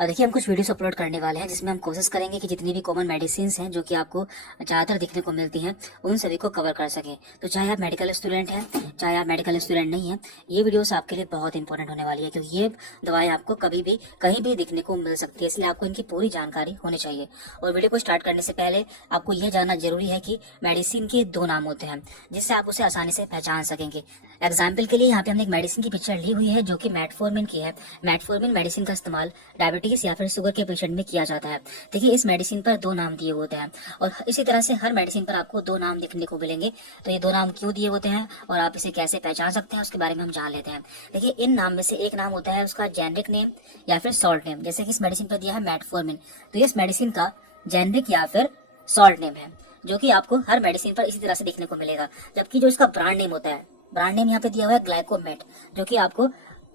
और देखिए हम कुछ वीडियोस अपलोड करने वाले हैं जिसमें हम कोशिश करेंगे कि जितनी भी कॉमन मेडिसिन हैं जो कि आपको ज़्यादातर दिखने को मिलती हैं उन सभी को कवर कर सकें। तो चाहे आप मेडिकल स्टूडेंट हैं, चाहे आप मेडिकल स्टूडेंट नहीं हैं, ये वीडियोस आपके लिए बहुत इंपॉर्टेंट होने वाली है क्योंकि ये दवाएं आपको कभी भी कहीं भी दिखने को मिल सकती है, इसलिए आपको इनकी पूरी जानकारी होनी चाहिए। और वीडियो को स्टार्ट करने से पहले आपको यह जानना जरूरी है कि मेडिसिन के 2 नाम होते हैं जिससे आप उसे आसानी से पहचान सकेंगे। एग्जाम्पल के लिए यहाँ पे हमने एक मेडिसिन की पिक्चर ली हुई है जो कि मेटफॉर्मिन की है। मेटफॉर्मिन मेडिसिन का इस्तेमाल डायबिटीज या फिर शुगर के पेशेंट में किया जाता है। देखिए इस मेडिसिन पर 2 नाम दिए होते हैं और इसी तरह से हर मेडिसिन पर आपको 2 नाम देखने को मिलेंगे। तो ये 2 नाम क्यों दिए होते हैं और आप इसे कैसे पहचान सकते हैं उसके बारे में हम जान लेते हैं। देखिए इन नाम में से एक नाम होता है उसका जेनरिक नेम या फिर सॉल्ट नेम। जैसे कि इस मेडिसिन पर दिया है मेटफॉर्मिन, तो इस मेडिसिन का जेनरिक या फिर सॉल्ट नेम है जो कि आपको हर मेडिसिन पर इसी तरह से देखने को मिलेगा। जबकि जो इसका ब्रांड नेम होता है, ब्रांड नेम यहाँ पे दिया हुआ है ग्लाइकोमेट, जो कि आपको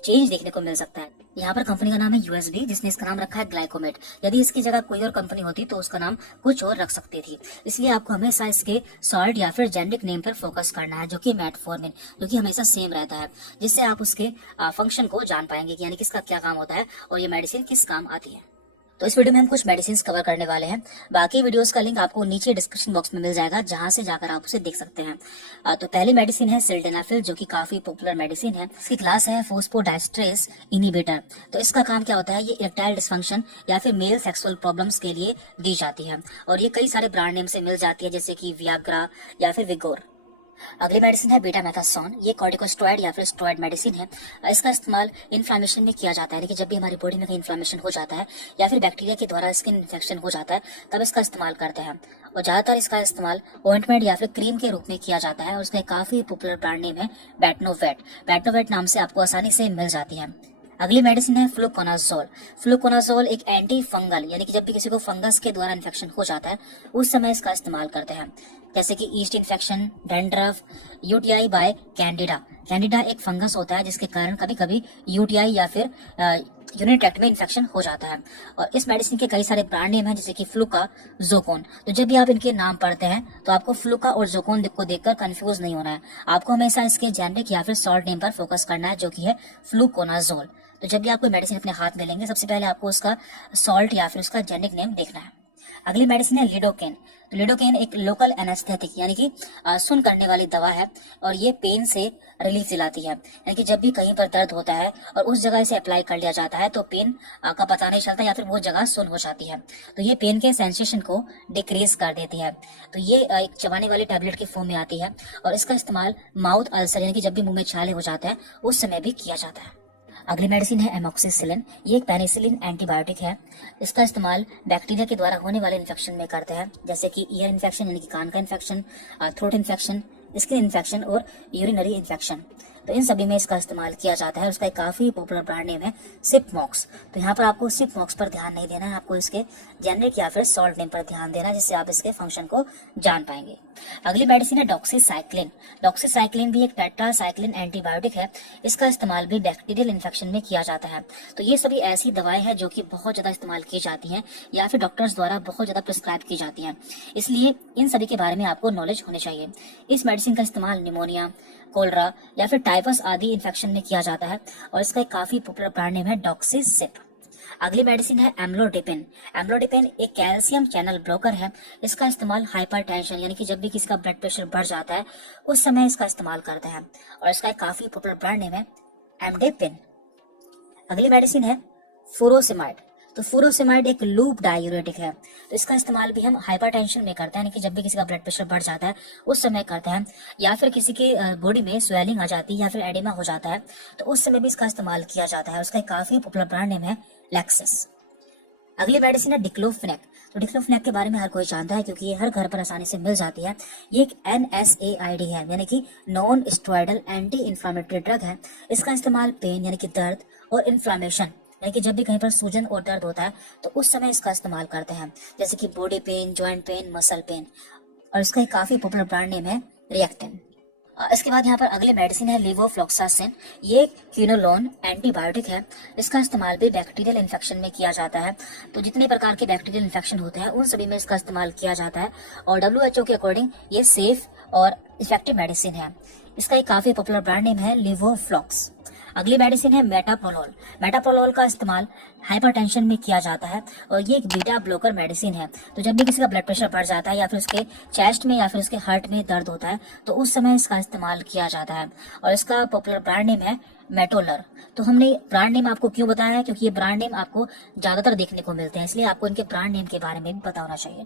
चेंज देखने को मिल सकता है। यहाँ पर कंपनी का नाम है यूएसबी जिसने इसका नाम रखा है ग्लाइकोमेट। यदि इसकी जगह कोई और कंपनी होती तो उसका नाम कुछ और रख सकती थी, इसलिए आपको हमेशा इसके सॉल्ट या फिर जेनरिक नेम पर फोकस करना है जो कि मेटफॉर्मिन, जो कि हमेशा सेम रहता है, जिससे आप उसके फंक्शन को जान पाएंगे कि यानी किसका क्या काम होता है और ये मेडिसिन किस काम आती है। तो इस वीडियो में हम कुछ मेडिसिन कवर करने वाले हैं। बाकी वीडियोस का लिंक आपको नीचे डिस्क्रिप्शन बॉक्स में मिल जाएगा जहां से जाकर आप उसे देख सकते हैं। तो पहली मेडिसिन है सिल्डेनाफिल जो कि काफी पॉपुलर मेडिसिन है। इसकी क्लास है फोस्फोडाइस्ट्रेस इनहिबिटर। तो इसका काम क्या होता है, ये इरेक्टाइल डिसफंक्शन या फिर मेल सेक्सुअल प्रॉब्लम्स के लिए दी जाती है और ये कई सारे ब्रांड नेम से मिल जाती है जैसे कि वियाग्रा या फिर विगोर। अगली मेडिसिन है बीटामेथासोन। ये कॉर्टिकोस्टेरॉइड या फिर स्टेरॉइड मेडिसिन है। इसका इस्तेमाल इन्फ्लामेशन में किया जाता है। देखिए जब भी हमारी बॉडी में कहीं इन्फ्लामेशन हो जाता है या फिर बैक्टीरिया के द्वारा स्किन इन्फेक्शन हो जाता है तब इसका इस्तेमाल करते हैं और ज्यादातर इसका इस्तेमाल ऑइंटमेंट या फिर क्रीम के रूप में किया जाता है और उसका काफी पॉपुलर ब्रांड नेम है बेटनोवेट। बेटनोवेट नाम से आपको आसानी से मिल जाती है। अगली मेडिसिन है फ्लुकोनाजोल। फ्लुकोनाजोल एक एंटी फंगल यानी कि जब भी किसी को फंगस के द्वारा इन्फेक्शन हो जाता है उस समय इसका इस्तेमाल करते हैं, जैसे कि yeast infection, dandruff, UTI by candida. Candida एक फंगस होता है जिसके कारण कभी कभी यूटीआई या फिर यूरिनरी ट्रैक्ट में इन्फेक्शन हो जाता है। और इस मेडिसिन के कई सारे ब्रांड नेम हैं जैसे कि फ्लूका, जोकोन। तो जब भी आप इनके नाम पढ़ते हैं तो आपको फ्लूका और जोकोन को देखकर कंफ्यूज नहीं होना है। आपको हमेशा इसके जेनरिक या फिर सॉल्ट नेम पर फोकस करना है जो कि है फ्लूकोनाजोल। तो जब भी आप कोई मेडिसिन अपने हाथ में लेंगे सबसे पहले आपको उसका सॉल्ट या फिर उसका जेनरिक नेम देखना है। अगली मेडिसिन है लिडोकेन। तो लिडोकेन एक लोकल एनेस्थेटिक यानी कि सुन करने वाली दवा है और ये पेन से रिलीफ दिलाती है। यानी कि जब भी कहीं पर दर्द होता है और उस जगह इसे अप्लाई कर लिया जाता है तो पेन का पता नहीं चलता या फिर वो जगह सुन हो जाती है, तो ये पेन के सेंसेशन को डिक्रीज कर देती है। तो ये एक चबाने वाली टैबलेट के फॉर्म में आती है और इसका इस्तेमाल माउथ अल्सर यानी कि जब भी मुंह में छाले हो जाते हैं उस समय भी किया जाता है। अगली मेडिसिन है एमोक्सिसिलिन। ये एक पेनिसिलिन एंटीबायोटिक है। इसका इस्तेमाल बैक्टीरिया के द्वारा होने वाले इन्फेक्शन में करते हैं जैसे कि ईयर इन्फेक्शन यानी कि कान का infection, throat infection, skin infection और यूरिनरी इन्फेक्शन। तो इन सभी में इसका इस्तेमाल किया जाता है। उसका एक काफी पॉपुलर ब्रांड नेम है सिपमॉक्स। तो यहाँ पर आपको सिपमॉक्स पर ध्यान नहीं देना है, आपको इसके जेनरिक या फिर सॉल्ट नेम पर ध्यान देना है जिससे आप इसके फंक्शन को जान पाएंगे। अगली मेडिसिन है डॉक्सीसाइक्लिन। डॉक्सीसाइक्लिन भी एक टेट्रासाइक्लिन एंटीबायोटिक है। इसका इस्तेमाल भी बैक्टीरियल इन्फेक्शन में किया जाता है। तो ये सभी ऐसी दवाएं हैं जो कि बहुत ज्यादा इस्तेमाल की जाती हैं या फिर डॉक्टर्स द्वारा बहुत ज्यादा प्रिस्क्राइब की जाती हैं, इसलिए इन सभी के बारे में आपको नॉलेज होनी चाहिए। इस मेडिसिन का इस्तेमाल निमोनिया, कोलरा या फिर टाइफस आदि इन्फेक्शन में किया जाता है और इसका एक काफी पॉपुलर ब्रांड नेम है डॉक्सीसिप। अगली मेडिसिन है एम्लोडिपिन। एम्लोडिपिन एक कैल्शियम चैनल ब्लॉकर है। इसका इस्तेमाल हाइपरटेंशन यानी कि जब भी किसी का ब्लड प्रेशर बढ़ जाता है उस समय इसका इस्तेमाल करते हैं और इसका एक काफी पॉपुलर ब्रांड नेम है एमडेपिन। अगली मेडिसिन है फुरोसिमाइड। तो फुरोसिमाइड एक लूप डायूरेटिक है। तो इसका इस्तेमाल भी हम हाइपरटेंशन में करते हैं, यानी कि जब भी किसी का ब्लड प्रेशर बढ़ जाता है उस समय करते हैं, या फिर किसी के बॉडी में स्वेलिंग आ जाती है या फिर एडिमा हो जाता है तो उस समय भी इसका इस्तेमाल किया जाता है। उसका एक काफी पॉपुलर ब्रांड नेम है लैक्सिस। अगली मेडिसिन है डिक्लोफेनेक। तो डिक्लोफेनेक के बारे में हर कोई जानता है क्योंकि ये हर घर पर आसानी से मिल जाती है। ये एक NSAID है यानी कि non steroidal anti inflammatory drug है। इसका इस्तेमाल पेन यानी कि दर्द और इन्फ्लामेशन यानी कि जब भी कहीं पर सूजन और दर्द होता है तो उस समय इसका इस्तेमाल करते हैं, जैसे कि body pain, joint pain, muscle pain. और इसका एक काफी पॉपुलर ब्रांड नेम है रिएक्टेन। इसके बाद यहाँ पर अगले मेडिसिन है लेवोफ्लॉक्सासिन। ये क्विनोलोन एंटीबायोटिक है। इसका इस्तेमाल भी बैक्टीरियल इन्फेक्शन में किया जाता है। तो जितने प्रकार के बैक्टीरियल इन्फेक्शन होते हैं उन सभी में इसका इस्तेमाल किया जाता है और WHO के अकॉर्डिंग ये सेफ और इफेक्टिव मेडिसिन है। इसका एक काफी पॉपुलर ब्रांड नेम है लेवोफ्लॉक्स। अगली मेडिसिन है मेटाप्रोलोल। मेटाप्रोलोल का इस्तेमाल हाइपरटेंशन में किया जाता है और ये एक बीटा ब्लॉकर मेडिसिन है। तो जब भी किसी का ब्लड प्रेशर बढ़ जाता है या फिर उसके चेस्ट में या फिर उसके हार्ट में दर्द होता है तो उस समय इसका इस्तेमाल किया जाता है और इसका पॉपुलर ब्रांड नेम है मेटोलर। तो हमने ब्रांड नेम आपको क्यों बताया है, क्योंकि ये ब्रांड नेम आपको ज्यादातर देखने को मिलते हैं, इसलिए आपको इनके ब्रांड नेम के बारे में भी पता होना चाहिए।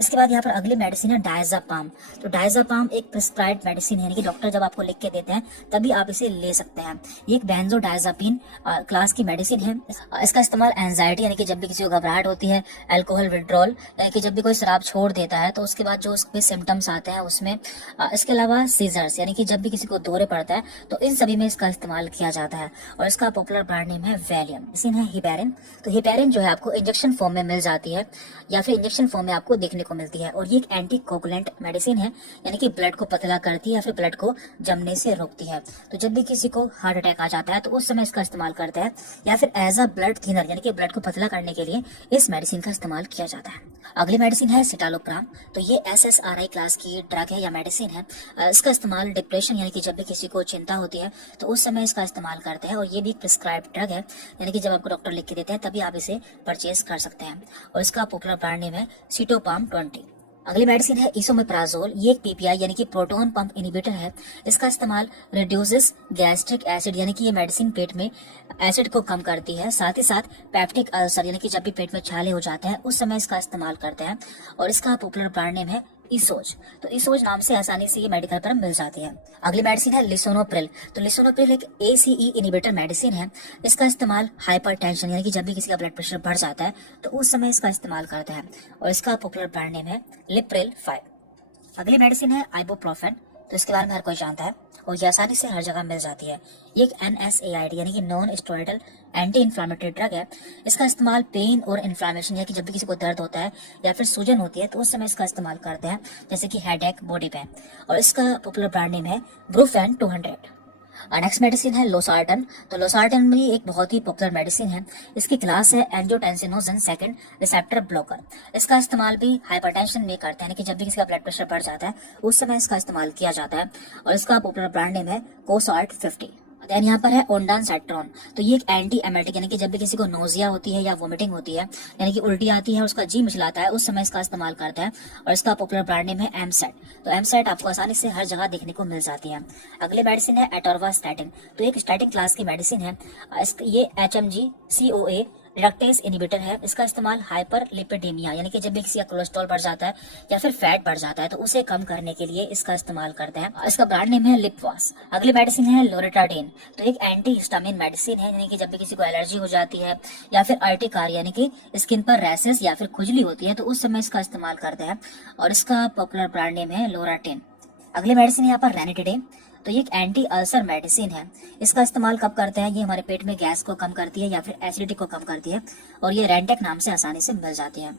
इसके बाद यहाँ पर अगली मेडिसिन है डायजापाम। तो डायजापाम एक प्रिस्क्राइब्ड मेडिसिन है, यानी कि डॉक्टर जब आपको लिख के देते हैं तभी आप इसे ले सकते हैं। ये एक बेंजोडायजापीन क्लास की मेडिसिन है। इसका इस्तेमाल एंजाइटी यानी कि जब भी किसी को घबराहट होती है, अल्कोहल विड्रॉल यानी कि जब भी कोई शराब छोड़ देता है तो उसके बाद जो उसमें सिम्टम्स आते हैं उसमें, इसके अलावा सीजर्स यानी कि जब भी किसी को दौरे पड़ता है तो इन सभी में इसका इस्तेमाल किया जाता है और इसका पॉपुलर ब्रांड नेम है वैलियम। मेडिसिन है हिपेरिन। तो हिपेरिन जो है आपको इंजेक्शन फॉर्म में मिल जाती है या फिर इंजेक्शन फॉर्म में आपको देखने को मिलती है और ये एक एंटी कोगुलेंट मेडिसिन है, यानी कि ब्लड को पतला करती है या फिर ब्लड को जमने से रोकती है। तो जब भी किसी को हार्ट अटैक आ जाता है तो उस समय इसका इस्तेमाल करते हैं या फिर एज अ ब्लड थिनर यानी कि ब्लड को पतला करने के लिए इस मेडिसिन का इस्तेमाल किया जाता है। अगली मेडिसिन है सिटालोप्राम। तो ये SSRI क्लास की ड्रग है या मेडिसिन है। इसका इस्तेमाल डिप्रेशन यानी कि जब भी किसी को चिंता होती है तो उस समय इसका इस्तेमाल करते हैं और ये भी एक प्रिस्क्राइब्ड ड्रग है, यानी कि जब आपको डॉक्टर लिख के देते हैं तभी आप इसे परचेज कर सकते हैं और इसका पॉपुलर ब्रांड नेम है सिटोपाम 20। अगली मेडिसिन है इसोमेप्राजोल। ये एक PPI यानी कि प्रोटॉन पंप इनहिबिटर है। इसका इस्तेमाल रिड्यूसेस गैस्ट्रिक एसिड यानी कि ये मेडिसिन पेट में एसिड को कम करती है, साथ ही साथ पैप्टिक अल्सर यानी कि जब भी पेट में छाले हो जाते हैं उस समय इसका इस्तेमाल करते हैं और इसका पॉपुलर ब्रांड नेम है इसोज। तो इसोज नाम से आसानी से ये मेडिकल पर मिल जाती है। अगली मेडिसिन है लिसोनोप्रिल। तो लिसोनोप्रिल एक ACE इनहिबिटर मेडिसिन है। इसका इस्तेमाल हाइपरटेंशन यानी कि जब भी किसी का ब्लड प्रेशर बढ़ जाता है तो उस समय इसका इस्तेमाल करते हैं और इसका पॉपुलर ब्रांड नेम है लिप्रिल 5। अगली मेडिसिन है आइबुप्रोफेन। तो इसके बारे में हर कोई जानता है और ये आसानी से हर जगह मिल जाती है। ये एक NSAID यानी कि non steroidal anti inflammatory drug है। इसका इस्तेमाल पेन और इन्फ्लामेशन यानी कि जब भी किसी को दर्द होता है या फिर सूजन होती है तो उस समय इसका इस्तेमाल करते हैं, जैसे कि हेडेक, बॉडी पेन, और इसका पॉपुलर ब्रांड नेम है ब्रूफेन 200। नेक्स्ट मेडिसिन है लोसार्टन। तो लोसार्टन भी एक बहुत ही पॉपुलर मेडिसिन है। इसकी क्लास है एंजियोटेंसिनोजन सेकंड रिसेप्टर ब्लॉकर। इसका इस्तेमाल भी हाइपरटेंशन में करते हैं कि जब भी किसी का ब्लड प्रेशर बढ़ जाता है उस समय इसका इस्तेमाल किया जाता है और इसका पॉपुलर ब्रांड नेम है कोसार्ट 50। देन यहाँ पर है ओंडानसेट्रॉन। तो ये एक एंटी एमेटिक यानी कि जब भी किसी को नोजिया होती है या वोमिटिंग होती है यानी कि उल्टी आती है, उसका जी मिचलाता है, उस समय इसका इस्तेमाल करता है और इसका पॉपुलर ब्रांड नेम है एमसेट। तो एमसेट आपको आसानी से हर जगह देखने को मिल जाती है। अगली मेडिसिन है एटोर्वास्टैटिन। तो एक स्टैटिन क्लास की मेडिसिन है। ये HMG CoA रिडक्टेस इनहिबिटर है। इसका इस्तेमाल हाइपरलिपिडेमिया यानी कि जब भी किसी का कोलेस्ट्रॉल बढ़ जाता है या फिर फैट बढ़ जाता है तो उसे कम करने के लिए इसका इस्तेमाल करते हैं। इसका ब्रांड नेम है लिपवास। अगली मेडिसिन है लोरेटाडीन। तो एक एंटी हिस्टामिन मेडिसिन है, यानी कि जब भी किसी को एलर्जी हो जाती है या फिर अर्टिकार यानी कि स्किन पर रैसेस या फिर खुजली होती है तो उस समय इसका इस्तेमाल करते हैं और इसका पॉपुलर ब्रांड नेम है लोराटिन। अगली मेडिसिन यहाँ पर रेनिटिडेन। तो ये एक एंटी अल्सर मेडिसिन है। इसका इस्तेमाल कब करते हैं, ये हमारे पेट में गैस को कम करती है या फिर एसिडिटी को कम करती है और ये रेंटेक नाम से आसानी से मिल जाती है।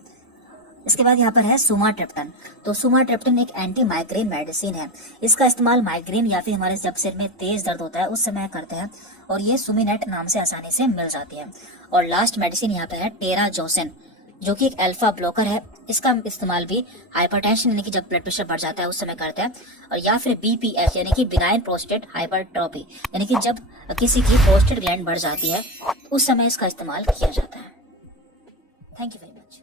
इसके बाद यहाँ पर है सुमाट्रिप्टन। तो सुमाट्रिप्टन एक एंटी माइग्रेन मेडिसिन है। इसका इस्तेमाल माइग्रेन या फिर हमारे जब सिर में तेज दर्द होता है उस समय करते हैं और ये सुमिनेट नाम से आसानी से मिल जाती है। और लास्ट मेडिसिन यहाँ पर है टेराजोसिन, जो कि एक अल्फा ब्लॉकर है। इसका इस्तेमाल भी हाइपरटेंशन यानी कि जब ब्लड प्रेशर बढ़ जाता है उस समय करते हैं और या फिर BPH यानी कि बिनाइन प्रोस्टेट हाइपरट्रोफी यानी कि जब किसी की प्रोस्टेट ग्लैंड बढ़ जाती है उस समय इसका इस्तेमाल किया जाता है। Thank you very much.